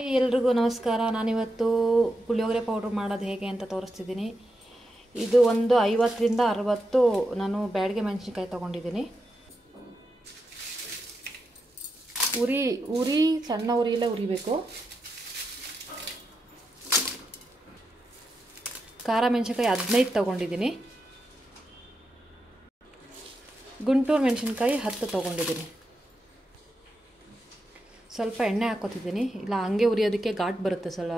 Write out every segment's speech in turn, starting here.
ಎಲ್ರಿಗೂ ನಮಸ್ಕಾರ. ನಾನಿವತ್ತು ಪುಳಿಯೋಗರೆ ಪೌಡ್ರ್ ಮಾಡೋದು ಹೇಗೆ ಅಂತ ತೋರಿಸ್ತಿದ್ದೀನಿ. ಇದು ಒಂದು 50 ರಿಂದ 60 ನಾನು ಬ್ಯಾಡಗೆ ಮೆಣಸಿನ್ಕಾಯಿ ತೊಗೊಂಡಿದ್ದೀನಿ. ಉರಿ ಸಣ್ಣ ಉರಿಯಲ್ಲೇ ಉರಿಬೇಕು. ಖಾರ ಮೆಣಸಿನ್ಕಾಯಿ 15 ತೊಗೊಂಡಿದ್ದೀನಿ. ಗುಂಟೂರು ಮೆಣಸಿನ್ಕಾಯಿ 10 ತೊಗೊಂಡಿದ್ದೀನಿ. ಸ್ವಲ್ಪ ಎಣ್ಣೆ ಹಾಕೋತಿದ್ದೀನಿ, ಇಲ್ಲ ಹಂಗೆ ಉರಿಯೋದಕ್ಕೆ ಘಾಟ್ ಬರುತ್ತೆ, ಸ್ವಲ್ಪ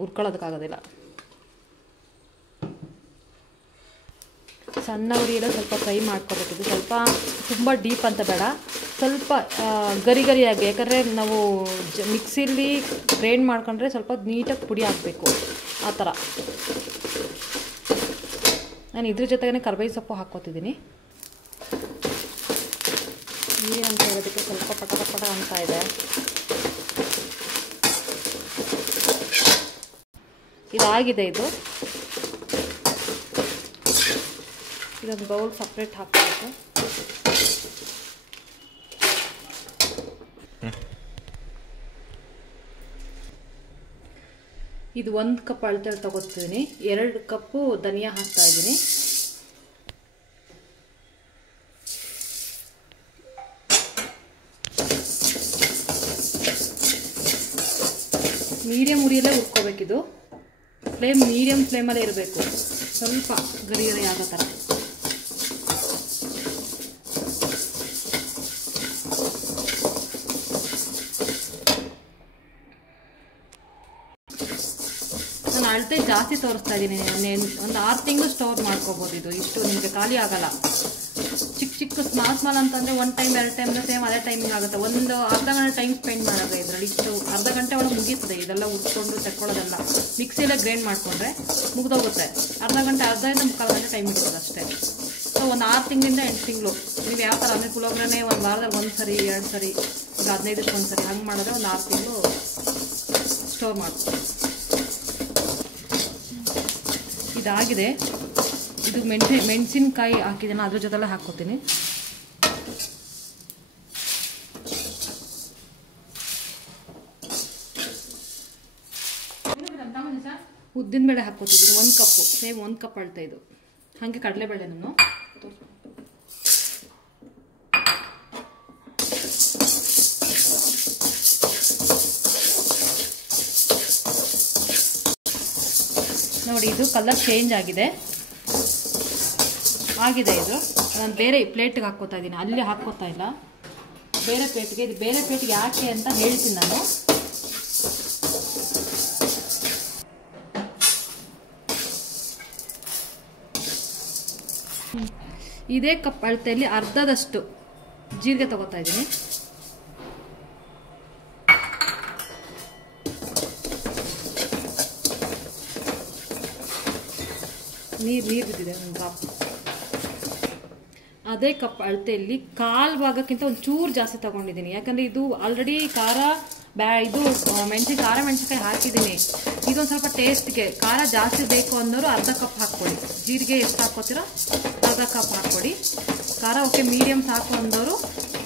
ಹುರ್ಕೊಳ್ಳೋದಕ್ಕಾಗೋದಿಲ್ಲ. ಸಣ್ಣ ಉರಿಯಲ್ಲ ಸ್ವಲ್ಪ ಫ್ರೈ ಮಾಡ್ಕೋಬೇಕಿದ್ದು. ಸ್ವಲ್ಪ ತುಂಬ ಡೀಪ್ ಅಂತ ಬೇಡ, ಸ್ವಲ್ಪ ಗರಿ ಗರಿಯಾಗಿ, ಯಾಕಂದರೆ ನಾವು ಮಿಕ್ಸಿಲಿ ಗ್ರೈಂಡ್ ಮಾಡ್ಕೊಂಡ್ರೆ ಸ್ವಲ್ಪ ನೀಟಾಗಿ ಪುಡಿ ಹಾಕಬೇಕು, ಆ ಥರ. ನಾನು ಇದ್ರ ಜೊತೆಗೇ ಕರ್ಬೇವಿನ ಸೊಪ್ಪು ಹಾಕ್ಕೋತಿದ್ದೀನಿ. ನೀರಂತ ಹೇಳೋದಕ್ಕೆ ಸ್ವಲ್ಪ ಪಟ ಪಟ ಅಂತ ಇದೆ. ಇದಾಗಿದೆ. ಇದೊಂದು ಬೌಲ್ ಸಪ್ರೇಟ್ ಹಾಕಬೇಕು. ಇದು 1 ಕಪ್ ಅಳತೆಯಲ್ಲಿ ತಗೋತಿದ್ದೀನಿ. 2 ಕಪ್ಪು ಧನಿಯಾ ಹಾಕ್ತಾ ಇದ್ದೀನಿ. ಮೀಡಿಯಮ್ ಉರಿಯಲ್ಲೇ ಹುರ್ಕೋಬೇಕಿದು. ಮೀಡಿಯಮ್ ಫ್ಲೇಮಲ್ಲೇ ಇರಬೇಕು, ಸ್ವಲ್ಪ ಗರಿ ಗರಿ ಆಗೋ ಥರ. ನಾನು ಅಳತೆ ಜಾಸ್ತಿ ತೋರಿಸ್ತಾ ಇದ್ದೀನಿ. ಒಂದು 6 ತಿಂಗಳು ಸ್ಟೋರ್ ಮಾಡ್ಕೋಬೋದು. ಇಷ್ಟು ನಿಮಗೆ ಖಾಲಿ ಆಗಲ್ಲ. ಚಿಕ್ಕ ಸ್ಮಾಲ್ ಅಂತಂದರೆ 1 ಟೈಮ್ 2 ಟೈಮ್ ಸೇಮ್ ಅದೇ ಟೈಮಿಂಗ್ ಆಗುತ್ತೆ. ಒಂದು ಅರ್ಧ ಗಂಟೆ ಟೈಮ್ ಸ್ಪೆಂಡ್ ಮಾಡೋದು ಇದರಲ್ಲಿ. ಇಷ್ಟು ಅರ್ಧ ಗಂಟೆ ಒಳಗೆ ಮುಗೀತದೆ. ಇದೆಲ್ಲ ಉಟ್ಕೊಂಡು ತಕ್ಕೊಳ್ಳೋದೆಲ್ಲ ಮಿಕ್ಸಿಯಲ್ಲೇ ಗ್ರೈಂಡ್ ಮಾಡಿಕೊಂಡ್ರೆ ಮುಗಿದೋಗುತ್ತೆ. ಅರ್ಧದಿಂದ 3/4 ಗಂಟೆ ಟೈಮ್ ಹಿಡಿತದೆ ಅಷ್ಟೇ. ಸೊ ಒಂದು 6 ತಿಂಗಳಿಂದ 8 ತಿಂಗಳು ನೀವು ಯಾವ ಥರ ಅಂದರೆ ಪುಳಿಯೋಗರೆ ಒಂದು ವಾರದಲ್ಲಿ 1 ಸರಿ 2 ಸರಿ, ಈಗ 15ಕ್ಕೆ 1 ಸರಿ ಹಂಗೆ ಮಾಡಿದ್ರೆ ಒಂದು 6 ತಿಂಗಳು ಸ್ಟೋರ್ ಮಾಡ್ತೀವಿ. ಇದಾಗಿದೆ. ಇದು ಮೆಣಸಿನ್ಕಾಯಿ ಹಾಕಿದ್ದೀನಿ, ಅದ್ರ ಜೊತೆಲೆ ಹಾಕ್ಕೋತೀನಿ. ಉದ್ದಿನಬೇಳೆ ಹಾಕ್ಕೋತಿದ್ದೀನಿ 1 ಕಪ್ಪು, ಸೇಮ್ 1 ಕಪ್ ಅಳ್ತಾ ಇದು. ಹಾಗೆ ಕಡಲೆಬೇಳೆ ನಾನು ನೋಡಿ. ಇದು ಕಲರ್ ಚೇಂಜ್ ಆಗಿದೆ. ಇದು ನಾನು ಬೇರೆ ಪ್ಲೇಟ್ಗೆ ಹಾಕ್ಕೋತಾ ಇದ್ದೀನಿ, ಅಲ್ಲಿ ಹಾಕ್ಕೋತಾ ಇಲ್ಲ, ಬೇರೆ ಪ್ಲೇಟ್ಗೆ. ಇದು ಬೇರೆ ಪ್ಲೇಟ್ಗೆ ಯಾಕೆ ಅಂತ ಹೇಳ್ತೀನಿ ನಾನು. ಇದೇ ಕಪ್ ಅಳತೆಯಲ್ಲಿ ಅರ್ಧದಷ್ಟು ಜೀರಿಗೆ ತಗೋತಾ ಇದ್ದೀನಿ. ನೀರು ಬಿದ್ದಿದೆ ಒಂದು ಡ್ರಾಪ್. ಅದೇ ಕಪ್ ಅಳತೆಯಲ್ಲಿ 1/4 ಭಾಗಕ್ಕಿಂತ ಒಂದು ಚೂರು ಜಾಸ್ತಿ ತಗೊಂಡಿದ್ದೀನಿ. ಯಾಕಂದರೆ ಇದು ಆಲ್ರೆಡಿ ಖಾರ ಇದು ಖಾರ ಮೆಣಸಿನ್ಕಾಯಿ ಹಾಕಿದ್ದೀನಿ. ಇದೊಂದು ಸ್ವಲ್ಪ ಟೇಸ್ಟ್ಗೆ ಖಾರ ಜಾಸ್ತಿ ಬೇಕು ಅಂದವರು ಅರ್ಧ ಕಪ್ ಹಾಕ್ಕೊಳ್ಳಿ. ಜೀರಿಗೆ ಎಷ್ಟು ಹಾಕ್ಕೋತೀರೋ ಅರ್ಧ ಕಪ್ ಹಾಕ್ಕೊಡಿ. ಖಾರ ಓಕೆ ಮೀಡಿಯಮ್ ಸಾಕು ಅಂದವರು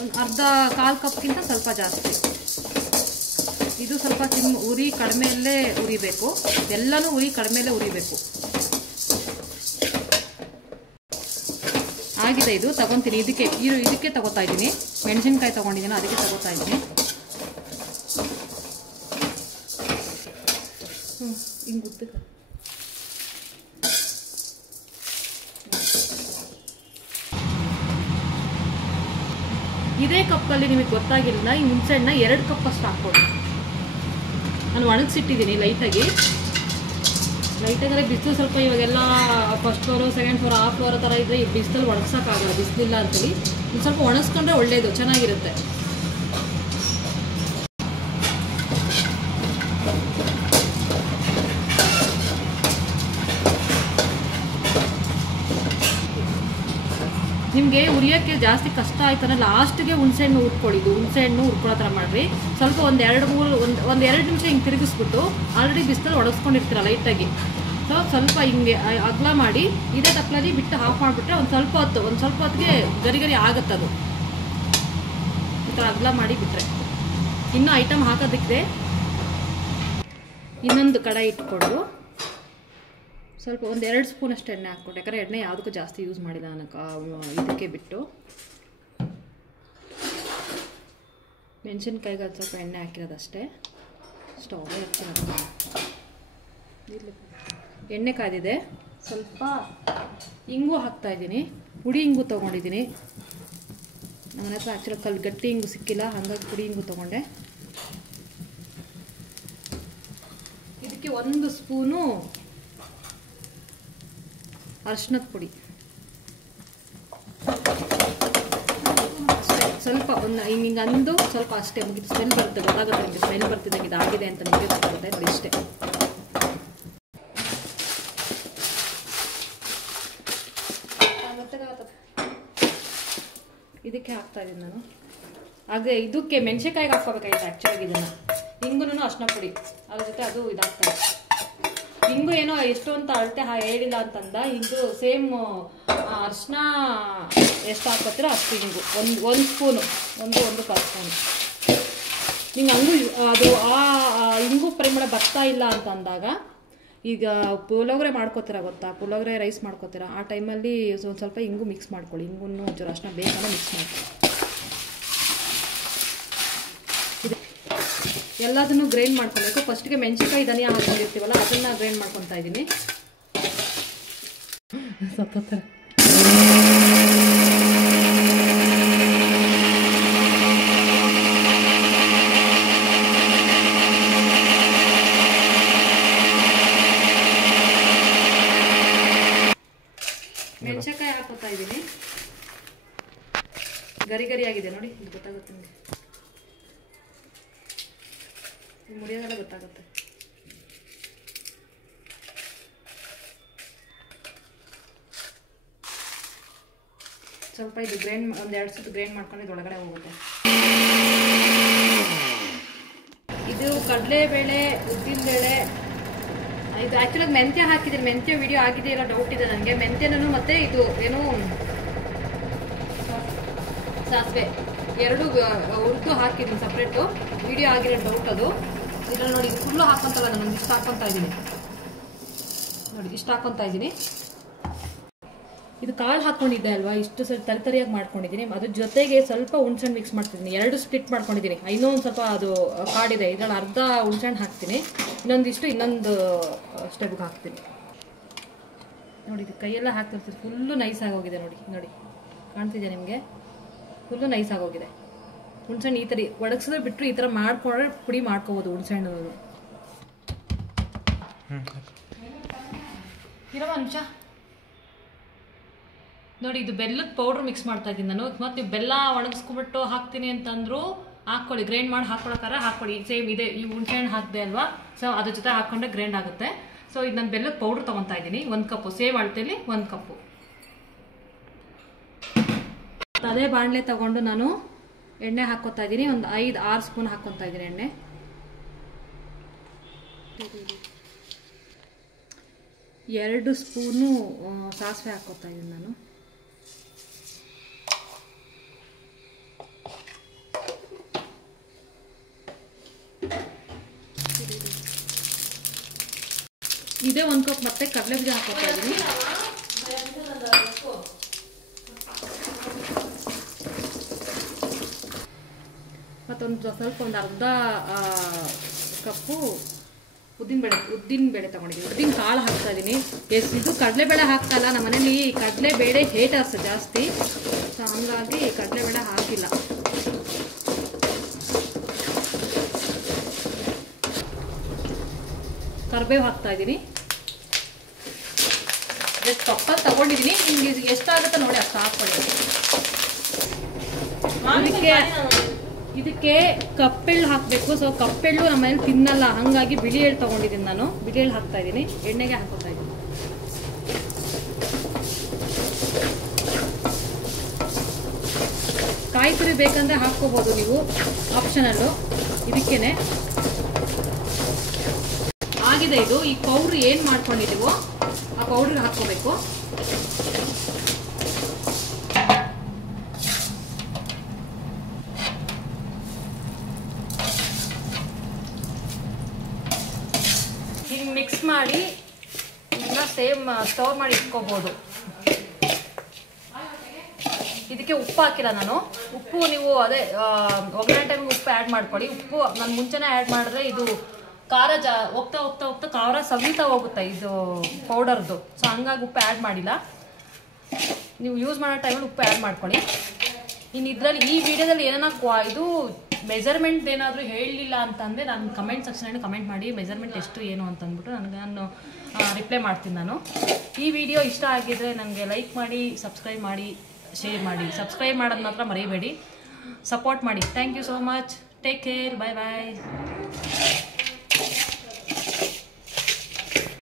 ಒಂದು 1/4 ಕಪ್ಗಿಂತ ಸ್ವಲ್ಪ ಜಾಸ್ತಿ. ಇದು ಸ್ವಲ್ಪ ಉರಿ ಕಡಿಮೆಯಲ್ಲೇ ಉರಿಬೇಕು. ಎಲ್ಲನೂ ಉರಿ ಕಡಿಮೆಯಲ್ಲೇ ಉರಿಬೇಕು. ಆಗಿದೆ. ಇದು ತಗೊತೀನಿ. ಇದಕ್ಕೆ ತಗೋತಾ ಇದ್ದೀನಿ. ಮೆಣಸಿನ್ಕಾಯಿ ತಗೊಂಡಿದ್ದೀನಿ, ಅದಕ್ಕೆ ತಗೋತಾ ಇದ್ದೀನಿ. ಹಿಂಗೆ ಗುದ್ದಕ್ಕೆ ಇದೇ ಕಪ್ಪಲ್ಲಿ ನಿಮಗೆ ಗೊತ್ತಾಗಿಲ್ಲ, ಈ ಹುಣಸೆಹಣ್ಣ 2 ಕಪ್ ಅಷ್ಟು ಹಾಕ್ಕೊಡಿ. ನಾನು ಒಣಗಿಸಿಟ್ಟಿದ್ದೀನಿ ಲೈಟಾಗಿ. ಬಿಸಿಲು ಸ್ವಲ್ಪ ಇವಾಗೆಲ್ಲ ಫಸ್ಟ್ ಫ್ಲೋರು, ಸೆಕೆಂಡ್ ಫ್ಲೋರ್, ಆ ಫ್ಲೋರ್ ಥರ ಇದ್ದರೆ ಈ ಬಿಸಿಲಲ್ಲಿ ಒಣಗ್ಸೋಕ್ಕಾಗಲ್ಲ. ಬಿಸಿಲಿಲ್ಲ ಅಂತೇಳಿ ಒಂದು ಸ್ವಲ್ಪ ಒಣಗಿಸ್ಕೊಂಡ್ರೆ ಒಳ್ಳೆಯದು, ಚೆನ್ನಾಗಿರುತ್ತೆ. ನಿಮಗೆ ಉರಿಯೋಕ್ಕೆ ಜಾಸ್ತಿ ಕಷ್ಟ ಆಯ್ತಂದ್ರೆ ಲಾಸ್ಟಿಗೆ ಹುಣಸೆಹಣ್ಣು ಹುರ್ಕೊಳ್ಳಿ. ಹುಣಸೆಹಣ್ಣು ಹುರ್ಕೊಳ್ಳೋ ಥರ ಮಾಡಿರಿ. ಸ್ವಲ್ಪ ಒಂದು 2 ನಿಮಿಷ ಹಿಂಗೆ ತಿರುಗಿಸ್ಬಿಟ್ಟು, ಆಲ್ರೆಡಿ ಬಿಸಿಲಲ್ಲಿ ಒಣಗಿಸ್ಕೊಂಡಿರ್ತೀರ ಲೈಟಾಗಿ. ಸೊ ಸ್ವಲ್ಪ ಹಿಂಗೆ ಅಗಲ ಮಾಡಿ ಇದೇ ತಪ್ಪಲಲ್ಲಿ ಬಿಟ್ಟು ಆಫ್ ಮಾಡಿಬಿಟ್ರೆ ಒಂದು ಸ್ವಲ್ಪ ಹೊತ್ತಿಗೆ ಗರಿ ಗರಿ ಆಗುತ್ತದು. ಈ ಥರ ಅಗಲ ಮಾಡಿ ಬಿಟ್ಟರೆ ಇನ್ನೂ ಐಟಮ್ ಹಾಕೋದಕ್ಕೆ ಇನ್ನೊಂದು ಕಡಾಯಿ ಇಟ್ಕೊಂಡು ಸ್ವಲ್ಪ ಒಂದು 2 ಸ್ಪೂನ್ ಅಷ್ಟು ಎಣ್ಣೆ ಹಾಕ್ಕೊಂಡು, ಯಾಕಂದರೆ ಎಣ್ಣೆ ಯಾವುದಕ್ಕೂ ಜಾಸ್ತಿ ಯೂಸ್ ಮಾಡಿಲ್ಲ ನಾನು, ಇದಕ್ಕೆ ಬಿಟ್ಟು. ಮೆಣಸಿನ್ಕಾಯಿಗೆ ಅದು ಸ್ವಲ್ಪ ಎಣ್ಣೆ ಹಾಕಿರೋದಷ್ಟೇ. ಸ್ಟವ್ ಹಚ್ಚಿರೋದು. ಎಣ್ಣೆ ಕಾದಿದೆ. ಸ್ವಲ್ಪ ಇಂಗು ಹಾಕ್ತಾಯಿದ್ದೀನಿ. ಪುಡಿ ಇಂಗು ತೊಗೊಂಡಿದ್ದೀನಿ. ನಮ್ಮ ಹತ್ರ ಆ್ಯಕ್ಚುಲಿ ಗಟ್ಟಿ ಇಂಗು ಸಿಕ್ಕಿಲ್ಲ, ಹಾಗಾಗಿ ಪುಡಿ ಇಂಗು ತೊಗೊಂಡೆ. ಇದಕ್ಕೆ 1 ಸ್ಪೂನು ಅರಿಶಿನದ ಪುಡಿ, ಸ್ವಲ್ಪ ಒಂದು ಹಿಂಗೆ ಅಂದು ಸ್ವಲ್ಪ ಅಷ್ಟೇ ಮುಗಿದು. ಸ್ಮೆಲ್ ಬರುತ್ತೆ, ಗೊತ್ತಾಗುತ್ತೆ ನಿಮಗೆ ಸ್ಮೆಲ್ ಬರ್ತಿದ್ದಂಗೆ ಇದಾಗಿದೆ ಅಂತ ನಿಮಗೆ ಗೊತ್ತಾಗುತ್ತೆ ನೋಡಿ. ಇಷ್ಟೇ. ಇದಕ್ಕೆ ಹಾಕ್ತಾ ಇದ್ದೀನಿ ನಾನು. ಹಾಗೆ ಇದಕ್ಕೆ ಮೆಣಸಿನ್ಕಾಯಿಗೆ ಹಾಕ್ಕೋಬೇಕಾಯ್ತು ಆ್ಯಕ್ಚುಲಾಗಿ ಇದನ್ನು. ಹಿಂಗೂ ಅರಿಶಿನ ಪುಡಿ ಅದ್ರ ಜೊತೆ ಅದು ಇದಾಗ್ತದೆ. ಹಿಂಗು ಏನೋ ಎಷ್ಟು ಅಂತ ಅಳತೆ ಹೇಳಿಲ್ಲ ಅಂತಂದ. ಹಿಂಗು ಸೇಮ್ ಅರಿಶಿನ ಎಷ್ಟು ಹಾಕೋತೀರ ಅಷ್ಟು ಹಿಂಗು ಒಂದು ಸ್ಪೂನು, ಒಂದು ಕಾಲು ಸ್ಪೂನು ಹಿಂಗೆ. ಹಂಗೂ ಅದು ಆ ಹಿಂಗು ಪರಿಮಳ ಬರ್ತಾ ಇಲ್ಲ ಅಂತ ಅಂದಾಗ, ಈಗ ಪುಳಿಯೋಗರೆ ಮಾಡ್ಕೋತೀರ ಗೊತ್ತಾ, ಪುಳಿಯೋಗರೆ ರೈಸ್ ಮಾಡ್ಕೋತೀರ, ಆ ಟೈಮಲ್ಲಿ ಒಂದು ಸ್ವಲ್ಪ ಹಿಂಗು ಮಿಕ್ಸ್ ಮಾಡ್ಕೊಳ್ಳಿ. ಹಿಂಗೂ ಒಂಚೂರು ಅರಿಶಿನ ಬೇಕಂದ್ರೆ ಮಿಕ್ಸ್ ಮಾಡ್ಕೊಳ್ಳಿ. ಎಲ್ಲದನ್ನು ಗ್ರೈಂಡ್ ಮಾಡ್ಕೊಬೇಕು. ಫಸ್ಟ್ಗೆ ಮೆಣಸಿನ್ಕಾಯಿ ಧನಿಯಾ ಹಾಕೊಂಡಿರ್ತೀವಲ್ಲ ಅದನ್ನು ಗ್ರೈಂಡ್ ಮಾಡ್ಕೊತಾ ಇದ್ದೀನಿ. ಸ್ವಲ್ಪ ಮೆಣಸಿನ್ಕಾಯಿ ಹಾಕೋತಾ ಇದ್ದೀನಿ. ಗರಿ ಗರಿ ಆಗಿದೆ ನೋಡಿ, ಇದು ಗೊತ್ತಾಗುತ್ತೆ ನಿಮಗೆ, ಮುರಿಯೋದೆಲ್ಲ ಗೊತ್ತಾಗುತ್ತೆ. ಸ್ವಲ್ಪ ಇದು ಗ್ರೈಂಡ್ ಒಂದು 2 ಸತಿ ಗ್ರೈಂಡ್ ಮಾಡ್ಕೊಂಡು ಇದೊಳಗಡೆ ಹೋಗುತ್ತೆ. ಇದು ಕಡಲೆಬೇಳೆ, ಉದ್ದಿನಬೇಳೆ, ಇದು ಆ್ಯಕ್ಚುಲಾಗಿ ಮೆಂತ್ಯ ಹಾಕಿದ್ದೀನಿ. ಮೆಂತ್ಯ ವಿಡಿಯೋ ಆಗಿದೆಯಲ್ಲ ಡೌಟ್ ಇದೆ ನನಗೆ. ಮೆಂತ್ಯನೂ ಮತ್ತು ಇದು ಏನು ಸಾಸಿವೆ 2 ಹುರಿದು ಹಾಕಿದ್ದೀನಿ ಸಪ್ರೇಟು. ವಿಡಿಯೋ ಆಗಿರೋ ಡೌಟ್ ಅದು. ಇದನ್ನು ನೋಡಿ, ಫುಲ್ಲು ಹಾಕ್ಕೊಂತಲ್ಲ, ನಾನು ಇಷ್ಟು ಹಾಕ್ಕೊತಾ ಇದ್ದೀನಿ ನೋಡಿ, ಇಷ್ಟು ಹಾಕ್ಕೊತಾ ಇದ್ದೀನಿ. ಇದು ಕಾಳು ಹಾಕ್ಕೊಂಡಿದ್ದೆ ಅಲ್ವಾ, ಇಷ್ಟು ಸ್ವಲ್ಪ ತರಿಯಾಗಿ ಮಾಡ್ಕೊಂಡಿದ್ದೀನಿ. ಅದ್ರ ಜೊತೆಗೆ ಸ್ವಲ್ಪ ಹುಣ್ಸೆಹಣ್ಣು ಮಿಕ್ಸ್ ಮಾಡ್ತಿದ್ದೀನಿ. 2 ಸ್ಪ್ಲಿಟ್ ಮಾಡ್ಕೊಂಡಿದ್ದೀನಿ. ಇನ್ನೊಂದು ಸ್ವಲ್ಪ ಅದು ಕಾಡಿದೆ, ಇದರಲ್ಲಿ ಅರ್ಧ ಹುಣ್ಸೆಹಣ್ಣು ಹಾಕ್ತೀನಿ, ಇನ್ನೊಂದಿಷ್ಟು ಇನ್ನೊಂದು ಸ್ಟೆಬ್ಗೆ ಹಾಕ್ತೀನಿ ನೋಡಿ. ಇದು ಕೈಯೆಲ್ಲ ಹಾಕ್ತಿರ್ತೀವಿ. ಫುಲ್ಲು ನೈಸ್ ಆಗೋಗಿದೆ ನೋಡಿ. ನೋಡಿ ಕಾಣ್ತಿದೆ ನಿಮಗೆ, ಫುಲ್ಲು ನೈಸ್ ಆಗೋಗಿದೆ. ಹುಣ್ಸೆಹಣ್ಣು ಈ ಥರ ಒಣಗಿಸಿದ್ರೆ ಬಿಟ್ಟರು ಈ ಥರ ಮಾಡ್ಕೊಂಡ್ರೆ ಪುಡಿ ಮಾಡ್ಕೋಬೋದು ಹುಣ್ಸೆಹಣ್ಣು. ಇರೋ ನಿಮಿಷ ನೋಡಿ. ಇದು ಬೆಲ್ಲದ ಪೌಡ್ರ್ ಮಿಕ್ಸ್ ಮಾಡ್ತಾ ಇದ್ದೀನಿ ನಾನು. ಮತ್ತು ನೀವು ಬೆಲ್ಲ ಒಣಗಿಸ್ಕೊಂಡ್ಬಿಟ್ಟು ಹಾಕ್ತೀನಿ ಅಂತಂದ್ರು ಹಾಕ್ಕೊಳ್ಳಿ, ಗ್ರೈಂಡ್ ಮಾಡಿ ಹಾಕ್ಕೊಳಕ್ಕಾರ ಹಾಕ್ಕೊಳ್ಳಿ. ಸೇಮ್ ಇದೆ, ಈ ಹುಣ್ಸೆಹಣ್ಣು ಹಾಕಿದೆ ಅಲ್ವಾ, ಸೊ ಅದ್ರ ಜೊತೆ ಹಾಕ್ಕೊಂಡ್ರೆ ಗ್ರೈಂಡ್ ಆಗುತ್ತೆ. ಸೊ ಇದು ನಾನು ಬೆಲ್ಲದ ಪೌಡ್ರ್ ತೊಗೊತಾ ಇದ್ದೀನಿ. 1 ಕಪ್ಪು, ಸೇಮ್ ಅಳತೆಯಲ್ಲಿ 1 ಕಪ್ಪು. ಅದೇ ಬಾಣಲೆ ತಗೊಂಡು ನಾನು ಎಣ್ಣೆ ಹಾಕ್ಕೊತಾ ಇದ್ದೀನಿ. ಒಂದು 5-6 ಸ್ಪೂನ್ ಹಾಕ್ಕೊತಾ ಇದ್ದೀನಿ ಎಣ್ಣೆ. ಎರಡು ಸ್ಪೂನು ಸಾಸಿವೆ ಹಾಕ್ಕೊತಾ ಇದ್ದೀನಿ ನಾನು. ಇದೇ 1 ಕಪ್ ಮತ್ತೆ ಕಡಲೆ ಬೀಜ ಹಾಕ್ಕೊತಾ ಇದ್ದೀನಿ. ಮತ್ತೊಂದು ಸ್ವಲ್ಪ ಒಂದು ಅರ್ಧ ಕಪ್ಪು ಉದ್ದಿನಬೇಳೆ ತಗೊಂಡಿದ್ದೀನಿ. ಉದ್ದಿನ ಕಾಳು ಹಾಕ್ತಾ ಇದ್ದೀನಿ. ಇದು ಕಡಲೆಬೇಳೆ ಹಾಕ್ತಲ್ಲ, ನಮ್ಮ ಮನೇಲಿ ಕಡಲೆಬೇಳೆ ಹೇಟರ್ಸ್ ಜಾಸ್ತಿ, ಸೊ ಹಂಗಾಗಿ ಕಡಲೆಬೇಳೆ ಹಾಕಿಲ್ಲ. ಕರಿಬೇವು ಹಾಕ್ತಾ ಇದ್ದೀನಿ. ಎಷ್ಟು ಕಪ್ಪಲ್ಲಿ ತಗೊಂಡಿದ್ದೀನಿ, ನಿಮ್ಗೆ ಎಷ್ಟಾಗುತ್ತೆ ನೋಡಿ ಅಷ್ಟು ಹಾಕ್ಕೊಳ್ಳಿ. ಇದಕ್ಕೆ ಕಪ್ಪೆಳ್ಳು ಹಾಕಬೇಕು. ಸೊ ಕಪ್ಪೆಳ್ಳು ನಮ್ಮ ಮನೇಲಿ ತಿನ್ನಲ್ಲ, ಹಾಗಾಗಿ ಬಿಳಿ ಎಳ್ಳು ತಗೊಂಡಿದ್ದೀನಿ ನಾನು. ಬಿಳಿ ಎಳ್ಳು ಹಾಕ್ತಾ ಇದ್ದೀನಿ, ಎಣ್ಣೆಗೆ ಹಾಕೋತಾ ಇದ್ದೀನಿ. ಕಾಯಿ ತುರಿ ಬೇಕಂದ್ರೆ ಹಾಕ್ಕೋಬೋದು ನೀವು, ಆಪ್ಷನಲ್ಲು. ಇದಕ್ಕೇನೆ ಆಗಿದೆ ಇದು. ಈ ಪೌಡ್ರ್ ಏನು ಮಾಡ್ಕೊಂಡಿದ್ದೀವೋ ಆ ಪೌಡ್ರಿಗೆ ಹಾಕ್ಕೋಬೇಕು. ಹಿಂಗೆ ಮಿಕ್ಸ್ ಮಾಡಿ ಇದನ್ನ ಸೇಮ್ ಸ್ಟೋರ್ ಮಾಡಿ ಇಟ್ಕೋಬೋದು. ಇದಕ್ಕೆ ಉಪ್ಪು ಹಾಕಿಲ್ಲ ನಾನು. ಉಪ್ಪು ನೀವು ಅದೇ ಒಗ್ಗರಣೆ ಟೈಮಿಗೆ ಉಪ್ಪು ಆ್ಯಡ್ ಮಾಡ್ಕೊಳ್ಳಿ. ಉಪ್ಪು ನಾನು ಮುಂಚೆನೇ ಆ್ಯಡ್ ಮಾಡಿದ್ರೆ ಇದು ಖಾರ ಹೋಗ್ತಾ ಹೋಗ್ತಾ ಹೋಗ್ತಾ ಖಾರ ಸವಿತಾ ಹೋಗುತ್ತೆ ಇದು ಪೌಡರ್ದು. ಸೊ ಹಂಗಾಗಿ ಉಪ್ಪು ಆ್ಯಡ್ ಮಾಡಿಲ್ಲ. ನೀವು ಯೂಸ್ ಮಾಡೋ ಟೈಮಲ್ಲಿ ಉಪ್ಪು ಆ್ಯಡ್ ಮಾಡ್ಕೊಳ್ಳಿ. ಇನ್ನು ಇದರಲ್ಲಿ ಈ ವಿಡಿಯೋದಲ್ಲಿ ಏನಾರ ಇದು ಮೆಜರ್ಮೆಂಟ್ ಏನಾದರೂ ಹೇಳಲಿಲ್ಲ ಅಂತಂದರೆ ನಾನು ಕಮೆಂಟ್ ಸೆಕ್ಷನಲ್ಲಿ ಕಮೆಂಟ್ ಮಾಡಿ ಮೆಜರ್ಮೆಂಟ್ ಎಷ್ಟು ಏನು ಅಂತಂದ್ಬಿಟ್ಟು ನಾನು ರಿಪ್ಲೈ ಮಾಡ್ತೀನಿ. ನಾನು ಈ ವಿಡಿಯೋ ಇಷ್ಟ ಆಗಿದ್ರೆ ನನಗೆ ಲೈಕ್ ಮಾಡಿ, ಸಬ್ಸ್ಕ್ರೈಬ್ ಮಾಡಿ, ಶೇರ್ ಮಾಡಿ. ಸಬ್ಸ್ಕ್ರೈಬ್ ಮಾಡೋದು ಮಾತ್ರ ಮರಿಬೇಡಿ, ಸಪೋರ್ಟ್ ಮಾಡಿ. Thank you so much. Take care. Bye bye.